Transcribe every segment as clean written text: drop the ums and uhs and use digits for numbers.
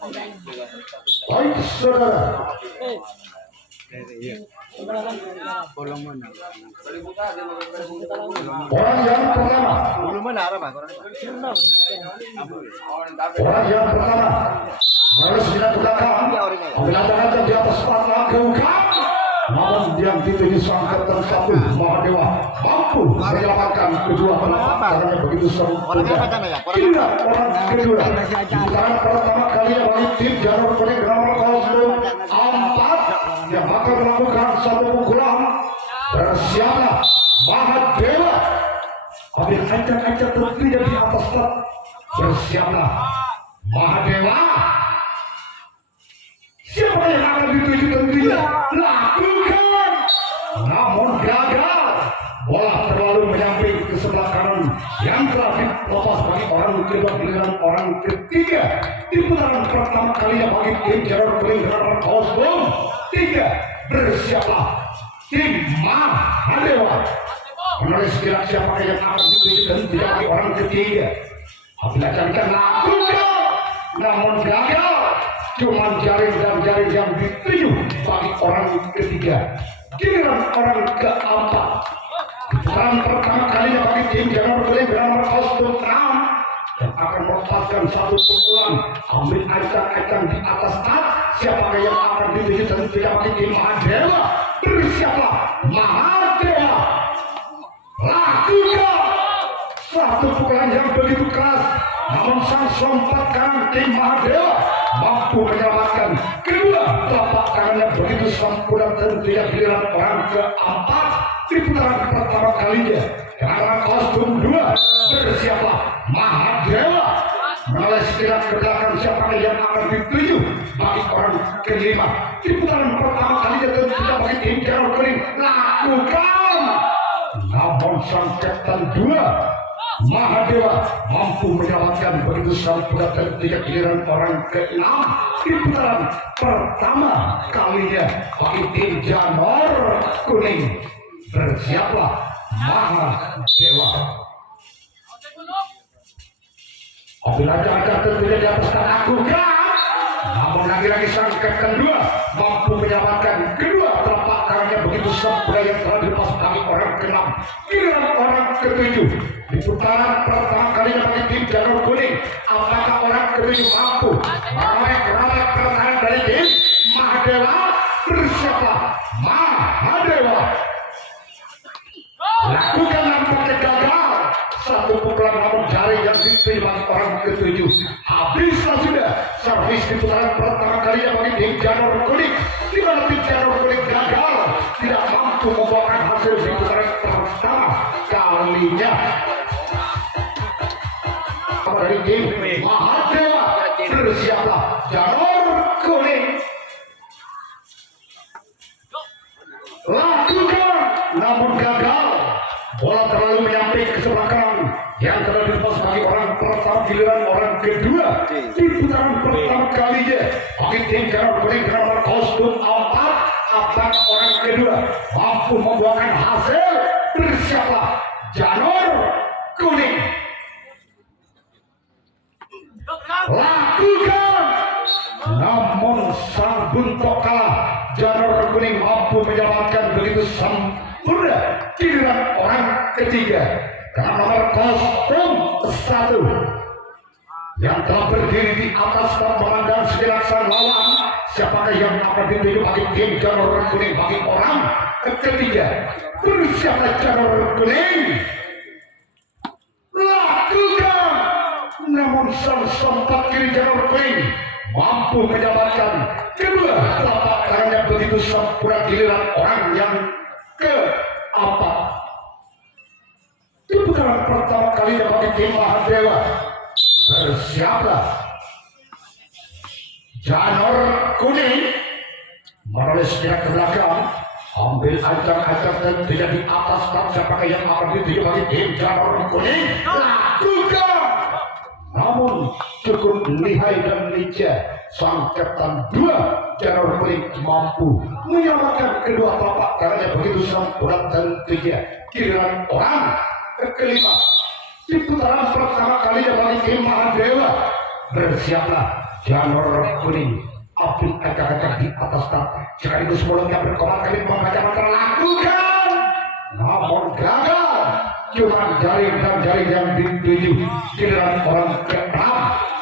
Baik saudara, orang yang pertama, harus kita gunakan menantangkan di atas patah keungkap. Namun yang dituju sang Kapten 1 Mahadewa mampu menyelamatkan kedua penapak karena begitu sempurna. Tidak orang kedua putaran pertama kalinya bagi tim Janur Kuning nomor 04 yang bakal melakukan satu pukulan. Bersiaplah Mahadewa, ambil ancang-ancang tentunya di atas plat. Bersiaplah Mahadewa, siapa yang akan dituju tentunya lakukan, namun gagal. Bola terlalu menyamping ke sebelah kanan yang telah dilepas bagi orang kedua giliran orang ketiga di putaran pertama kalinya bagi tim Janur Kuning nomor 03. Bersiaplah tim Mahadewa, menulis kira siapa yang akan dituju tentunya bagi orang ketiga. Apabila jadikan lakukan, namun gagal. Cuman jaring dan jaring yang dituju bagi orang ketiga. Giliran orang keempat. Putaran pertama kalinya bagi tim Janur Kuning nomor 06 yang akan melepaskan satu pukulan. Ambil ancang-ancang di atas tat. Siapa yang akan dituju tentunya bagi tim Mahadewa. Bersiaplah Mahadewa, lakukan satu pukulan yang begitu keras. Namun sang sompat kanan tim Mahadewa mampu menyelamatkan kedua telapak tangannya begitu sempurna. Tentunya giliran orang keempat di putaran pertama kalinya yang akan kostum 2. Bersiaplah Mahadewa, menulis kira ke belakang siapa yang akan dituju bagi orang kelima di putaran pertama kalinya. Tentunya bagi tim Janur Kuning lakukan, namun sang Kapten 2 Mahadewa mampu menyelamatkan begitu sempurna. Tentunya giliran orang ke-6 di putaran pertama kalinya bagi tim Janur Kuning. Bersiaplah Mahadewa, apabila jaga tentunya di atas lakukan, namun lagi-lagi sang Kapten 2 mampu menyelamatkan kedua telapak tangannya begitu sempurna yang telah dilepas bagi orang ke-6 giliran orang ke-7 di putaran pertama kalinya bagi tim Janur Kuning. Apakah orang ke-7 mampu meroleh pertahanan dari tim Mahadewa? Bersiaplah Mahadewa, lakukan nampaknya gagal. Satu pukulan namun jaring yang dituju bagi orang ke-7. Habislah sudah servis di putaran pertama kalinya bagi tim Janur Kuning, di mana tim Janur Kuning gagal tidak mampu membawakan hasil di putaran pertama kalinya. Dari tim Mahadewa, bersiaplah Janur Kuning, lakukan, namun gagal. Bola terlalu menyamping ke sebelah kanan yang telah dilepas bagi orang pertama giliran orang kedua di putaran pertama kalinya bagi tim Janur Kuning nomor 04. Apakah orang kedua mampu membuahkan hasil? Bersiaplah Janur Kuning, lakukan, namun sang buntok kalah. Janur Kuning mampu menyelamatkan begitu sempurna giliran orang ketiga karena nomor 01 yang telah berdiri di atas dan memandang sekilas sang lawan. Siapakah yang akan dituju bagi tim Janur Kuning bagi orang ketiga? Bersiaplah Janur Kuning, lakukan, namun sang sempat kiri Janur Kuning mampu menyelamatkan kedua telapak tangannya begitu sempurna giliran orang yang keempat di putaran pertama kalinya bagi tim Mahadewa. Bersiaplah Janur Kuning, menulis kira ke belakang, ambil ancang-ancang tentunya di atas dan siapakah yang akan dituju bagi tim Janur Kuning? Lakukan, namun cukup lihai dan licin. Sang Kapten 2 Janur Kuning mampu menyelamatkan kedua telapak tangannya begitu sempurna. Tentunya giliran orang kelima di putaran pertama kalinya bagi tim Mahadewa. Bersiaplah janur kuning api acak-acak di atas tak sekaligus mulutnya berkomat kali membaca mantra lakukan namun gagal cuma jaring dan jaring yang dituju giliran orang keenam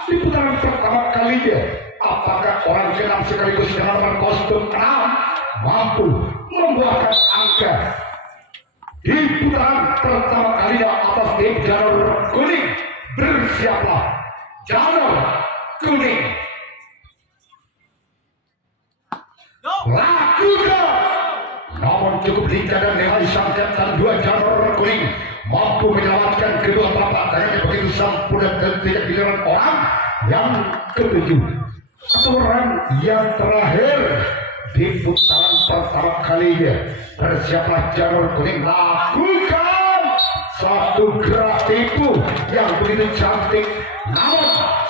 di putaran pertama kalinya apakah orang keenam sekaligus dengan kostum 6 mampu membuahkan angka di putaran pertama kalinya atas tim janur kuning bersiaplah janur kuning lakukan namun cukup lincah dan lewat disangkatkan dua janur kuning mampu menyelamatkan kedua telapak tangannya begitu sempurna dan tidak giliran orang yang ketujuh orang yang terakhir di putaran pertama kalinya bersiaplah janur kuning lakukan satu gerak tipu yang begitu cantik namun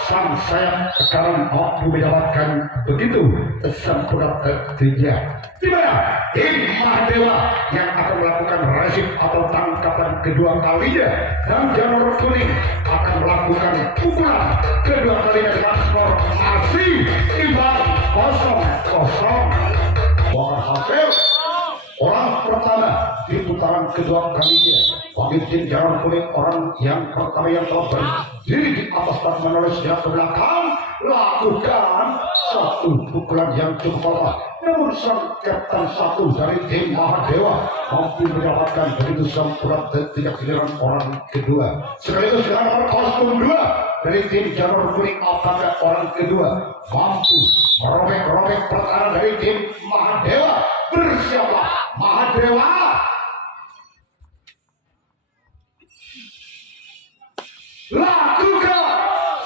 sang sayap sekarang mampu mendapatkan begitu sempurna tentunya di mana tim Mahdewa yang akan melakukan resim atau tangkapan kedua kalinya dan janur kuning akan melakukan pukulan kedua kalinya dengan skor masih imbang 0-0 berhasil orang pertama di putaran kedua kalinya bagi tim janur kuning orang yang pertama yang telah berdiri di atas dan menulis yang ke belakang lakukan satu pukulan yang cukup parah namun sang kapten satu dari tim Mahadewa mampu mendapatkan begitu sempurna dan tidak giliran orang kedua sekaligus dengan kostum 2 dari tim janur kuning apakah orang kedua mampu merobek-robek pertahanan dari tim Mahadewa bersiaplah Mahadewa lakukan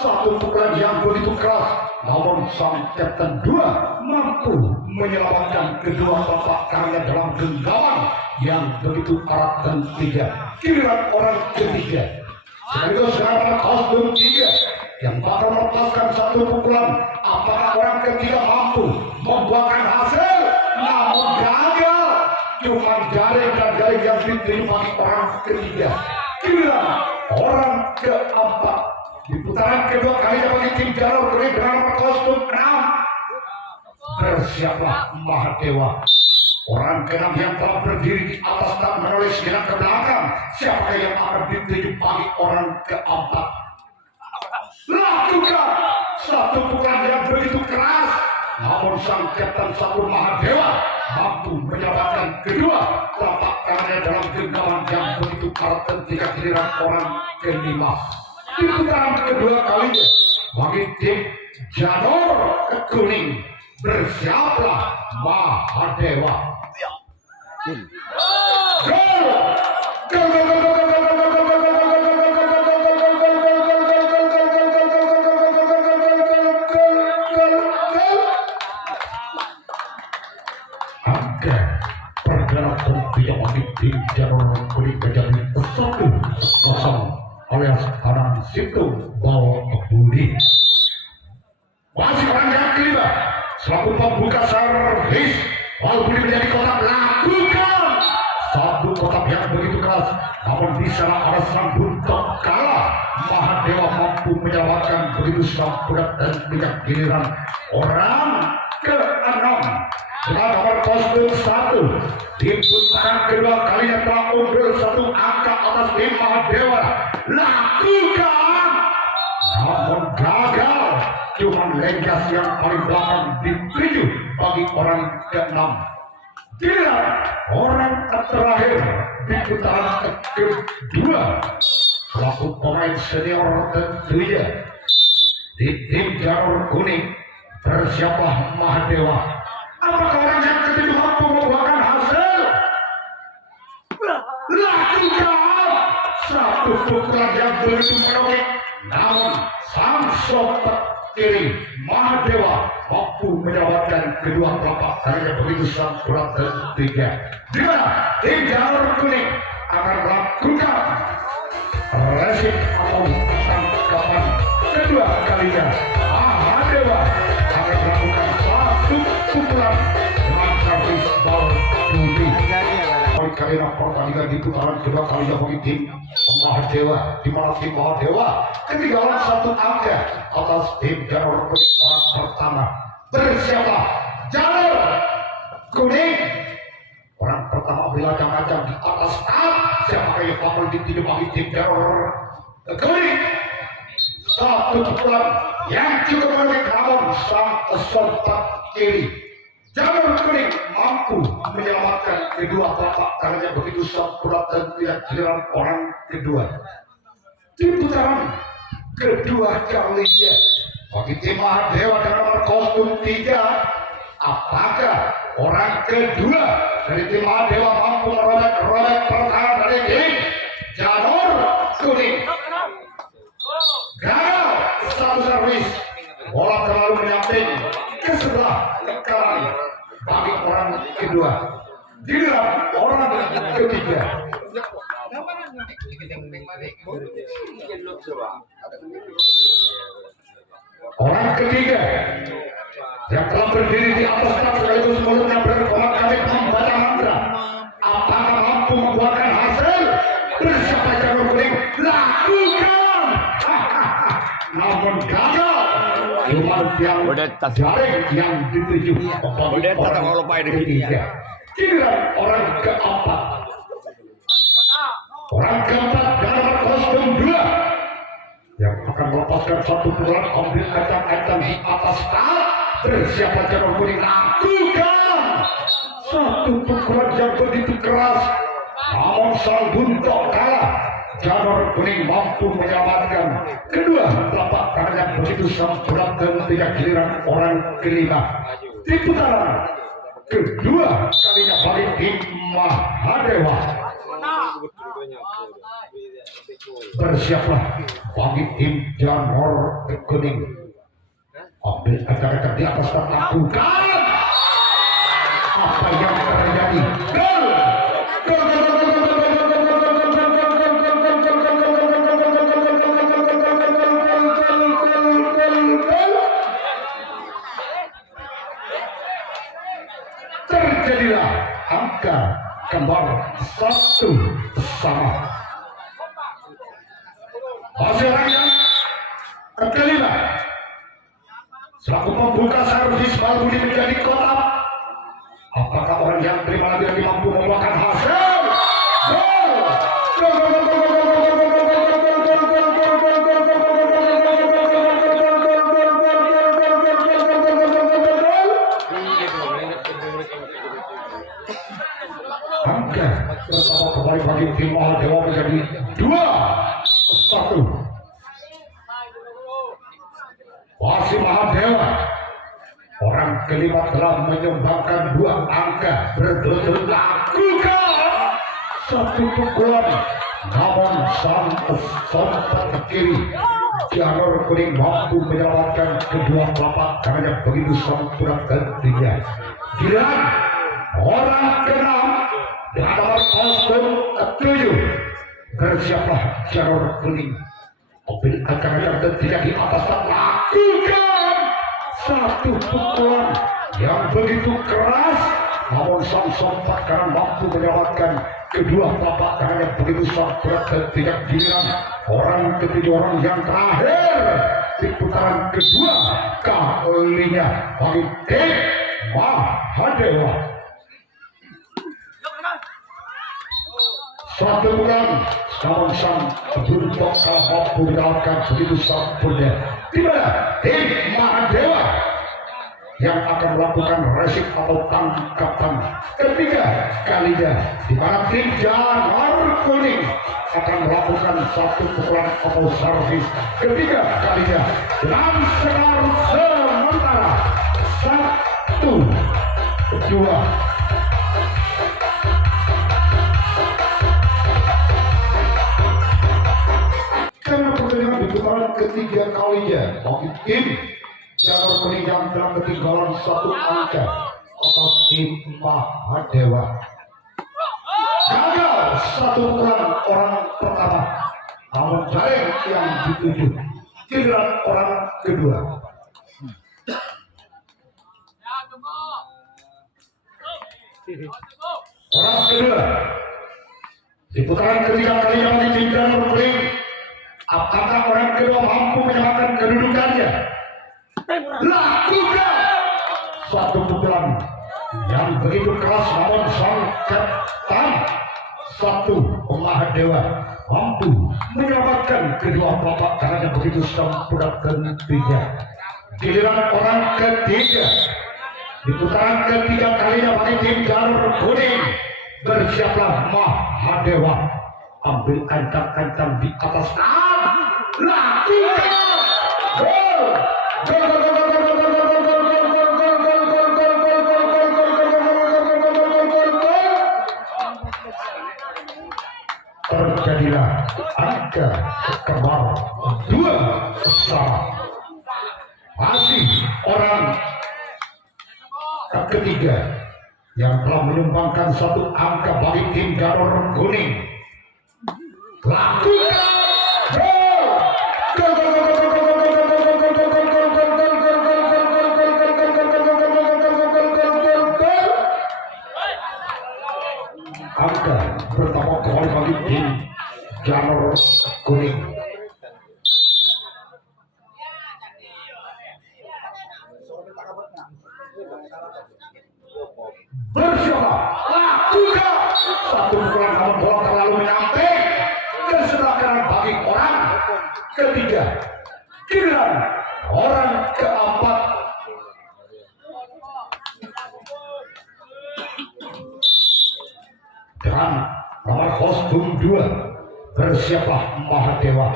satu pukulan yang begitu keras namun sang kapten 2 mampu menyelamatkan kedua telapak tangannya dalam genggaman yang begitu erat dan tidak giliran orang ketiga sekaligus dengan kostum 3 yang bakal melepaskan satu pukulan apakah orang ketiga mampu membuahkan hasil namun gagal cuma jaring dan jaring yang diterima orang ketiga giliran orang keempat di putaran kedua kalinya bagi tim janur kuning dengan kostum 6 bersiaplah Mahadewa orang keenam yang telah berdiri di atas dan menulis dengan ke belakang siapakah yang akan dituju bagi orang keempat lakukan satu pukulan yang begitu keras namun sang kapten satu Mahadewa mampu menyelamatkan kedua telapak tangannya dalam genggaman yang begitu erat dan tidak giliran orang kelima di putaran kedua kalinya bagi tim janur kuning bersiaplah Mahadewa angka pergerakan yang bagi tim janur kuning menjadi 1-0 alias Anang Situ Bal Budi masih orang yang kelima selaku pembuka servis Bal Budi menjadi kotak lakukan satu kotak yang begitu keras namun di sana ada sang buntok kalah Mahadewa mampu menyelamatkan begitu sempurna dan tidak giliran orang ke-6 dengan nomor kostum 1 di putaran kedua kalinya telah unggul satu angka atas tim Mahadewa lakukan namun gagal cuma lenggas yang paling belakang dituju bagi orang ke-6 giliran orang terakhir di putaran kedua selaku pemain senior tentunya di tim janur kuning bersiaplah Mahadewa apakah orang yang ketujuh mampu membuahkan hasil lakukan satu pukulan yang begitu menokek namun sang sopet kiri Mahadewa mampu menyelamatkan kedua telapak tangannya begitu sempurna dan tiga di mana tim janur kuning akan melakukan resim atau tangkapan kedua kalinya Mahadewa akan melakukan satu pukulan dengan servis Bal Budi kali pertandingan di putaran kedua kalinya bagi tim Mahadewa, di mana tim Mahadewa ketinggalan satu angka atas tim Janur Kuning orang pertama. Bersiaplah Janur Kuning orang pertama berlacak-lacak di atas start. Siapa yang bakal ditinju bagi tim Janur Kuning? Satu pukulan yang cukup menarik namun sang sontak kiri Janur Kuning mampu menyelamatkan kedua telapak tangannya begitu sempurna dan tidak giliran orang kedua. Di putaran kedua kalinya bagi tim Mahadewa dengan nomor kostum 3, apakah orang kedua dari tim Mahadewa mampu merobek pertahanan dari tim Janur Kuning? Gagal satu servis, bola terlalu menyamping ke sebelah kanan bagi orang kedua. Giliran orang ketiga. Orang ketiga yang telah berdiri di atas tak sekaligus mulutnya berkomat-kamit membaca mantra. Apakah mampu membuahkan hasil? Bersiapa Janur Kuning? Lakukan! Namun gagal. Cuma yang jaring yang dituju orang ketiga. Giliran orang keempat. Orang keempat dengan nomor kostum 2 yang akan melepaskan satu pukulan ambil kacang-kacang di atas start. Bersiapa Janur Kuning? Lakukan satu pukulan yang begitu keras namun sang buntok kalah. Janur Kuning mampu menyelamatkan kedua telapak tangan yang begitu sempurna dan tidak giliran orang kelima. Di putaran kedua kalinya bagi tim Mahadewa. Bersiaplah bagi tim Janur Kuning. Ambil kacang-kacang di atas dan lakukan apa yang terjadi. Gol! Terjadilah angka kembar 1 sama. Hasil yang kelima selaku pembuka servis Balbudi menjadi kotak. Apakah orang yang terima lagi mampu membuahkan hasil? Gol! Angka pertama kembali bagi tim Mahadewa menjadi 2-1. Masih Mahadewa orang kelima telah menyumbangkan 2 angka berturut-turut. Lakukan satu pukulan namun sang sontak kiri Janur Kuning mampu menyelamatkan kedua telapak tangannya begitu sempurna tentunya. Giliran orang keenam dengan nomor kostum 7. Bersiaplah Janur Kuning. Mobil kacang-kacang dan tidak di atas tak. Lakukan satu pukulan yang begitu keras namun sang sontak kanan mampu menyelamatkan kedua telapak tangannya begitu sempurna dan tidak giliran orang ketiga, orang yang terakhir di putaran kedua kalinya bagi tim Mahadewa. Satu bulan namun sang buntok kalah mampu menyelamatkan begitu sempurna. Di mana tim Mahadewa yang akan melakukan resip atau tangkapan ketiga kalinya, di mana tim Janur Kuning akan melakukan satu pukulan atau servis ketiga kalinya dengan skor sementara 1-2. Karena pertandingan di putaran ketiga kalinya bagi tim Janur Kuning yang telah ketinggalan 1 angka atas tim Mahadewa. Gagal satu pukulan orang pertama namun jaring yang dituju giliran orang kedua. Orang kedua Di putaran ketiga kalinya bagi tim Janur Kuning, apakah orang kedua mampu menyamakan kedudukannya? Lakukan suatu pukulan yang begitu keras, namun sang kapten satu Mahadewa mampu menyelamatkan kedua telapak tangannya begitu sempurna tentunya. Giliran orang ketiga di putaran ketiga kalinya bagi tim Janur Kuning, bersiaplah Mahadewa, ambil ancang-ancang di atas lakukan gol. Terjadilah angka kembar 2-1. Masih orang ketiga yang telah menyumbangkan satu angka bagi tim Janur Kuning. Lakukan angka pertama kali bagi tim Janur Kuning. Bersiaplah, lakukan satu pukulan, namun bola terlalu menyamping ke sebelah kanan bagi orang ketiga. Giliran orang keempat dengan nomor kostum 2, bersiaplah Mahadewa,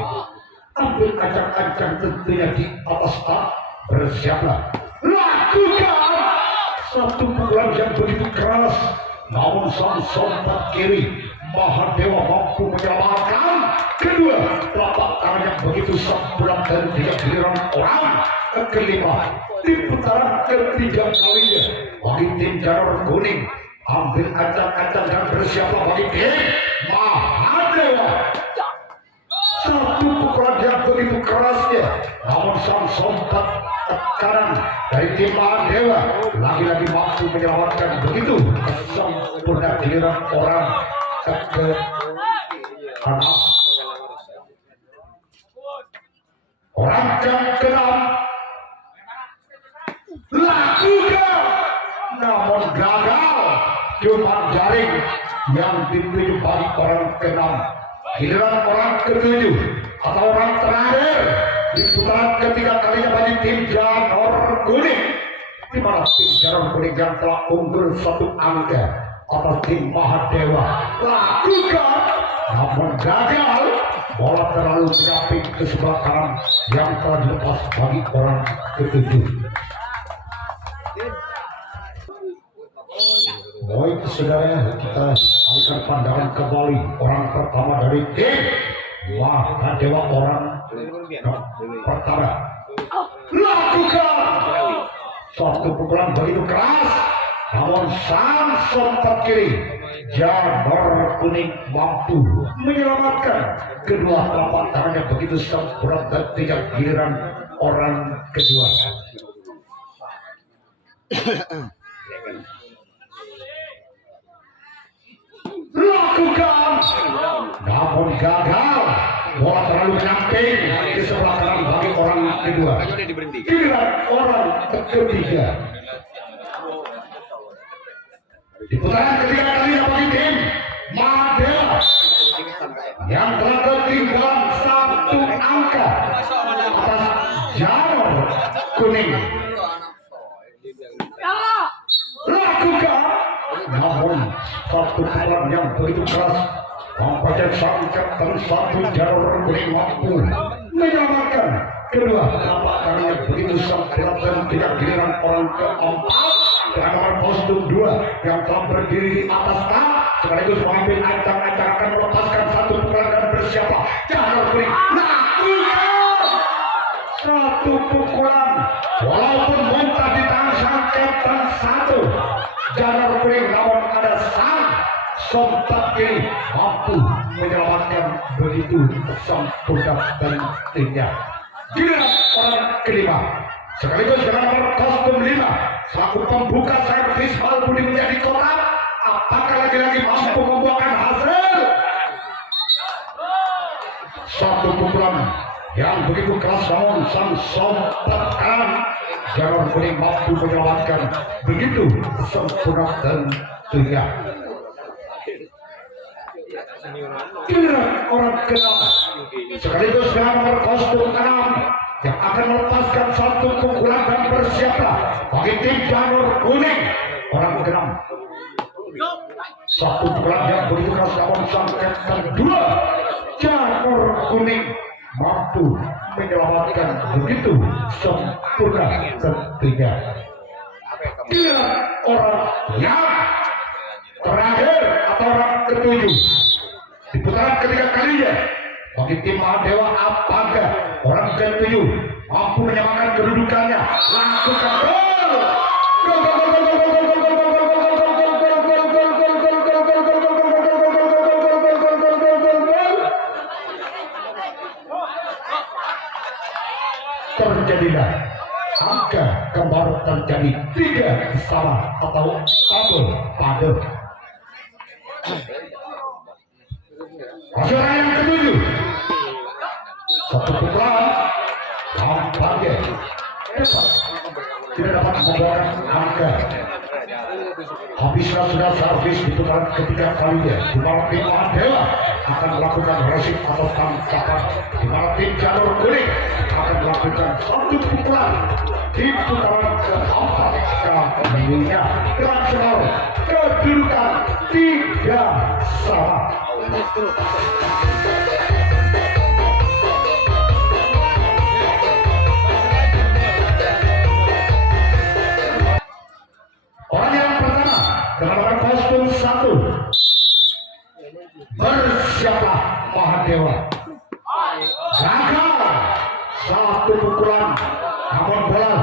ambil ancang-ancang tentunya di atas bersiaplah, lakukan satu pukulan yang begitu keras, namun sang sompat kiri Mahadewa mampu menyelamatkan kedua telapak tangan yang begitu sempurna dan tidak. Giliran orang kelima di putaran ketiga kalinya bagi tim Janur Kuning, ambil ancang-ancang dan bersiaplah bagi tim Mahadewa, satu pukulan yang begitu kerasnya, namun sang sompat tekanan dari tim Mahadewa lagi-lagi mampu menyelamatkan begitu sempurna. Giliran orang ke enam, orang yang keenam lakukan, namun gagal, cuma jaring yang dituju bagi orang keenam. Giliran orang ketujuh atau orang terakhir di putaran ketiga kalinya bagi tim Janur Kuning, di mana tim Janur Kuning yang telah unggul satu angka atas tim Mahadewa. Lakukan, namun gagal, bola terlalu menyamping ke sebelah kanan yang telah dilepas bagi orang ketujuh. Baik saudara, kita alihkan pandangan kembali orang pertama dari tim Mahadewa, orang pertama. Lakukan satu pukulan begitu keras, namun sang sompat kiri Janur Kuning mampu menyelamatkan kedua telapak tangannya begitu sempurna dan tidak. Giliran orang kedua. Lakukan, namun gagal, bola terlalu menyamping di sebelah kanan bagi orang kedua. Giliran orang ketiga. Di putaran ketiga kali bagi tim Mahadewa yang telah ketinggalan satu angka atas Janur Kuning. Lakukan, namun satu pukulan yang begitu keras membuat sang kapten satu Janur Kuning mampu menyelamatkan kedua telapak tangannya begitu sempurna dan tidak. Giliran orang keempat dengan nomor kostum 2 yang telah berdiri di atas tak sekaligus mengambil ancang-ancang akan melepaskan satu pukulan dan bersiaplah Janur Kuning. Lakukan satu pukulan, walaupun muntah di tangan sang kapten satu Janur Kuning, namun ada sang sompat kiri mampu menyelamatkan begitu sempurna dan tentunya. Giliran orang kelima sekaligus dengan nomor kostum 5 selaku pembuka servis bal budi menjadi kotak, apakah lagi-lagi mampu membuahkan hasil? yang begitu keras namun sang sompatkan jangan kuning mampu menyelamatkan begitu sempurna dan tegak. Kira orang kenal sekaligus dengan nomor kostum 6 yang akan melepaskan satu pukulan dan bersiaplah bagi tim janur kuning orang kenal. Satu pukulan yang begitu keras namun sang kapten 2 janur kuning mampu menyelamatkan begitu sempurna tentunya. Dia orang yang terakhir atau orang ketujuh di putaran ketiga kalinya bagi tim Mahadewa. Apakah orang ketujuh mampu menyamakan kedudukannya? Lakukan gol! Terjadilah angka kembar terjadi 3 sama atau double pada pasangan yang ketujuh. Satu pukulan tampaknya tidak dapat membawakan angka. Habislah sudah servis di putaran ketiga kalinya, di mana tim Mahadewa akan melakukan resip atau tangkapan, di mana tim janur kuning akan melakukan satu pukulan di putaran keempat kalinya dengan skor kedudukan 3 sama. Orang yang pertama dengan nomor kostum 1 bersiaplah Mahadewa. Gagal satu pukulan namun bola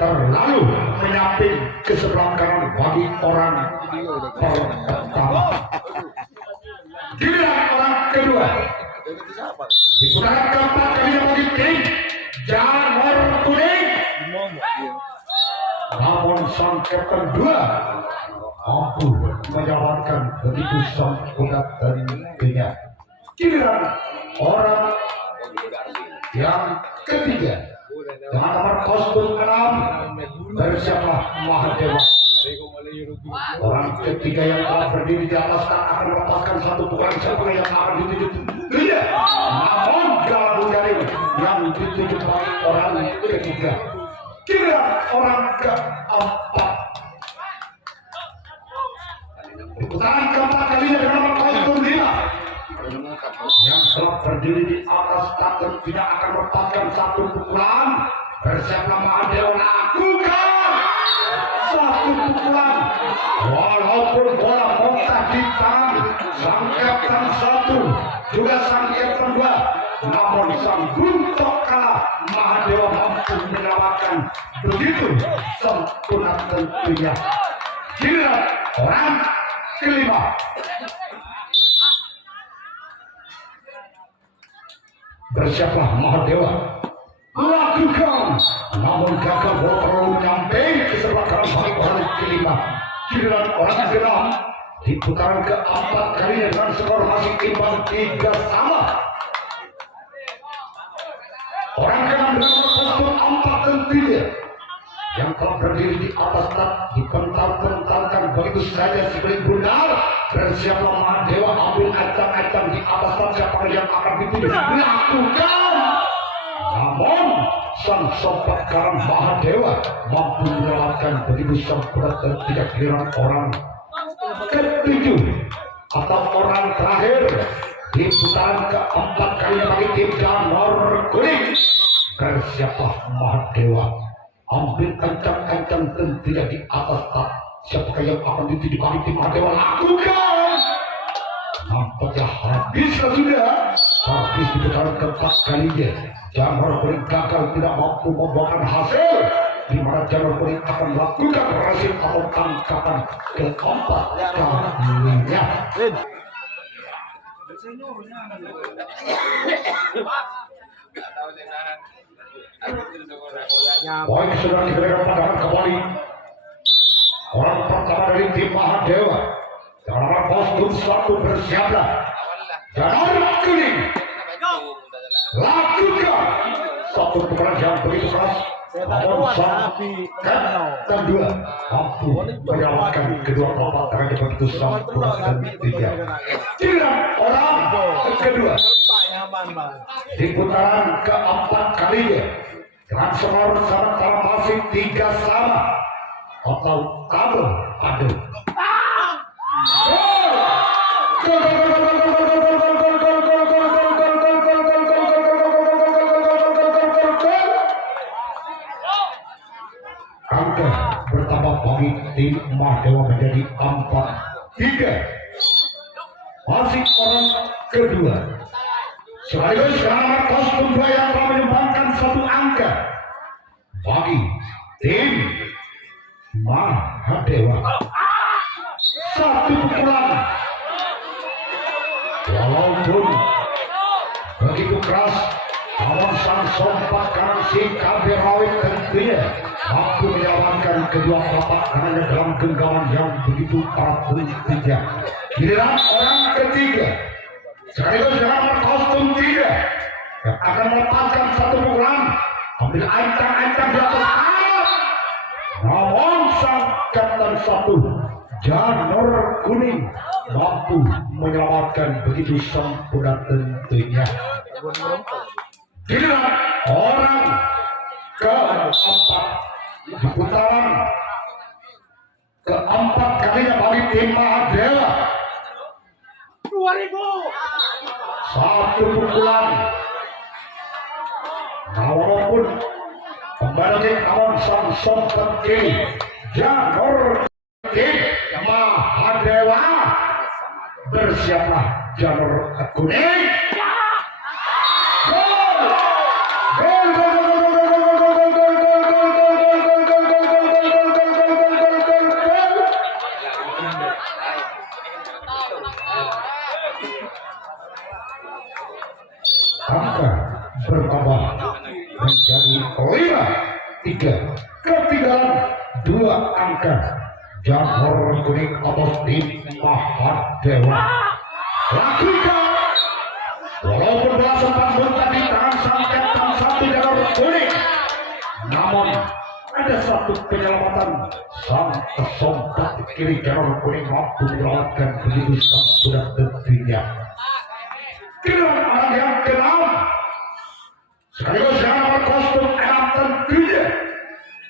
terlalu menyamping ke sebelah kanan bagi orang pertama. Giliran orang kedua di putaran keempat kalinya bagi tim janur kuning. Namun sang kapten 2 mampu menyelamatkan begitu sempurna tentunya. Giliran orang yang ketiga dengan nomor kostum 6 bersiaplah Mahadewa. Orang ketiga yang telah berdiri di atas tak akan melepaskan satu pukulan siapa yang akan dituju dia. Namun galau jaring yang dituju bagi orang ketiga. Kira orang keempat di putaran keempat kalinya dengan nomor kostum 5 yang telah berdiri di atas tak tidak akan melepaskan satu pukulan. Bersiaplah Mahadewa, lakukan satu pukulan walaupun bola muntah di tangan sang kapten 1 juga sang kapten 2, namun sang guntok kalah. Mahadewa mampu menyelamatkan begitu sempurna tentunya. Giliran orang kelima bersiaplah Mahadewa, lakukan namun gagal bola terlalu menyamping ke sebelah kanan bagi orang kelima. Giliran orang keenam di putaran keempat kalinya dengan skor masih imbang 3 sama. Orang keenam dengan kostum 4 tentunya yang telah berdiri di atas tak dipental-pentalkan begitu saja sebagai bundar. Bersiaplah Mahadewa, ambil acang-acang di atas tak siapa yang akan dituju, lakukan. Namun sang sobat karang Mahadewa mampu menyelamatkan begitu sempurna tentunya. Giliran orang ketujuh atau orang terakhir di putaran keempat kalinya bagi tim janur kuning. Bersiaplah Mahadewa, ambil kencang-kencang tentunya di atas tak siapa yang akan dituju bagi tim Mahadewa, lakukan. Nampaknya habislah sudah servis di putaran keempat kalinya. Janur kuning gagal tidak mampu membuahkan hasil, di mana janur kuning akan melakukan resip atau tangkapan keempat kalinya. Poin sudah diberikan pandangan kembali. Orang pertama dari tim Mahadewa dengan nomor kostum 1 bersiaplah janur kuning, lakukan satu pukulan yang begitu keras. Namun sang dan dua mampu menyelamatkan kedua telapak tangannya begitu sempurna dan tiga. Giliran orang kedua di putaran keempat kalinya dengan skor sementara masih 3 sama atau double adu. Angka bertambah bagi tim Mahdewa menjadi 4-3. Masih orang kedua sekaligus nomor kostum 2 yang telah menyumbangkan 1 angka bagi tim Mahdewa. 1 pukulan walaupun begitu keras, namun sang sompak kanan si KB Rawit tentunya mampu menyelamatkan kedua telapak tangannya dalam genggaman yang begitu erat. Giliran orang ketiga sekaligus dengan kostum 3 yang akan melepaskan 1 pukulan, ambil ancang-ancang di atas atas. Namun sang kapten 1 Janur Kuning mampu menyelamatkan begitu sempurna tentunya. Giliran orang keempat di putaran keempat kalinya bagi tim Mahdewa. 1 pukulan walaupun kembali kawan sang sompet kiri Janur Kuning Mahdewa. Bersiaplah Janur Kuning. Angka bertambah menjadi 5-3. Ketinggalan 2 angka. Janur Kuning atas tim Mahdewa. Lakukan walaupun bola sempat muntah di tangan sang kapten 1 Janur Kuning, namun ada 1 penyelamatan sang kesompak kiri Janur Kuning mampu menyelamatkan begitu sempurna tentunya. Giliran orang yang ke-6 sekaligus yang nomor kostum 6 tentunya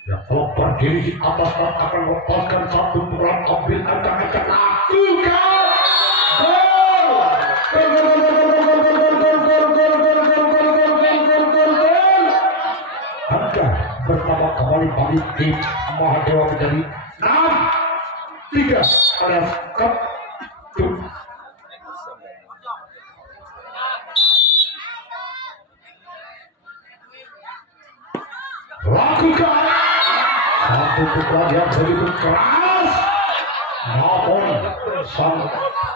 yang telah berdiri di atas dan akan melepaskan 1 pukulan, ambil ancang-ancang, lakukan angka bertambah kembali bagi tim Mahdewa menjadi 6-3 alias ketum. Lakukan 1 pukulan yang begitu keras, namun sang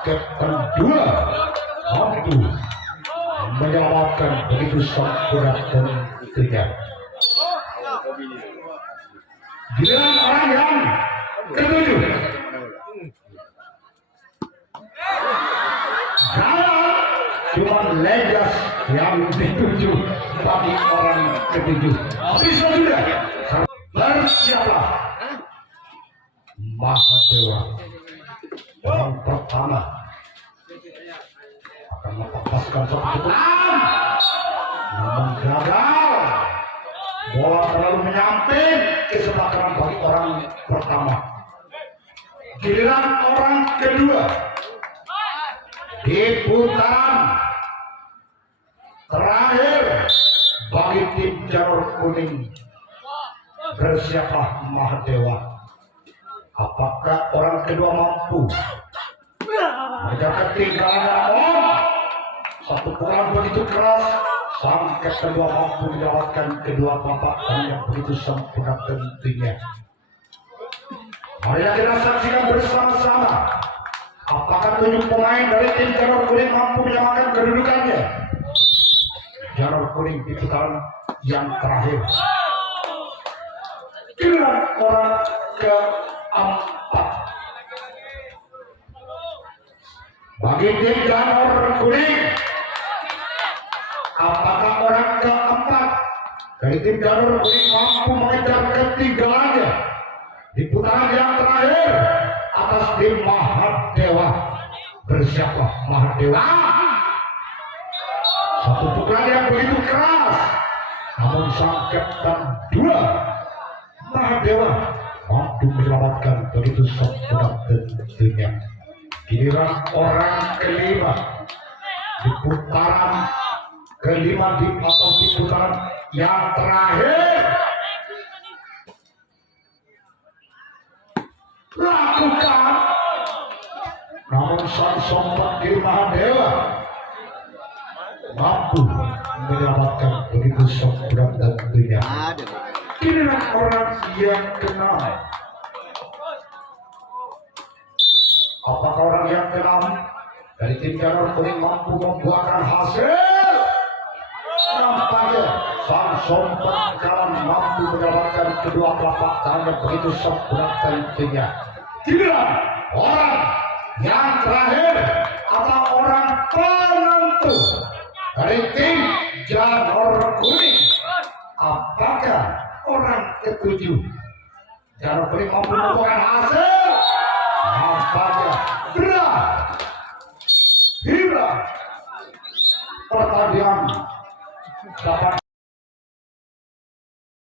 kapten 2 mampu menyelamatkan begitu sempurna tentunya. Giliran orang yang ke-7 jalan cuma Legas yang dituju bagi orang ke-7. Bisa sudah bersiaplah Mahdewa. Orang pertama akan melepaskan 1 pukulan, namun gagal. Bola terlalu menyamping ke sebelah kanan bagi orang pertama. Giliran orang kedua di putaran terakhir bagi tim Janur Kuning. Bersiaplah Mahdewa. Apakah orang kedua mampu menjaga ketinggalan? 1 pukulan begitu keras, sang kapten 2 mampu menyelamatkan kedua telapak tangan yang begitu sempurna tentunya. Mari kita saksikan bersama-sama apakah 7 pemain dari tim Janur Kuning mampu menyamakan kedudukannya. Janur Kuning di putaran yang terakhir. Giliran orang keempat bagi tim Janur Kuning. Apakah orang keempat dari tim Janur Kuning mampu mengejar ketinggalannya di putaran yang terakhir atas tim Mahadewa. Bersiaplah Mahadewa. Satu pukulan yang begitu keras, namun sang kapten 2 Mahadewa mampu menyelamatkan begitu sempurna tentunya. Giliran orang kelima di putaran kelima atau di putaran yang terakhir. Lakukan, namun sang sompat di Mahadewa mampu menyelamatkan begitu sempurna tentunya. Giliran orang yang keenam. Apakah orang yang keenam dari tim Janur Kuning mampu membuahkan hasil? Nampaknya sang sompat kalah mampu menyelamatkan kedua telapak tangannya begitu sempurna tentunya. Giliran orang yang terakhir atau orang penentu dari tim Janur Kuning. Apakah orang ketujuh Janur Kuning mampu membuahkan hasil? Nampaknya Hira pertandingan dapat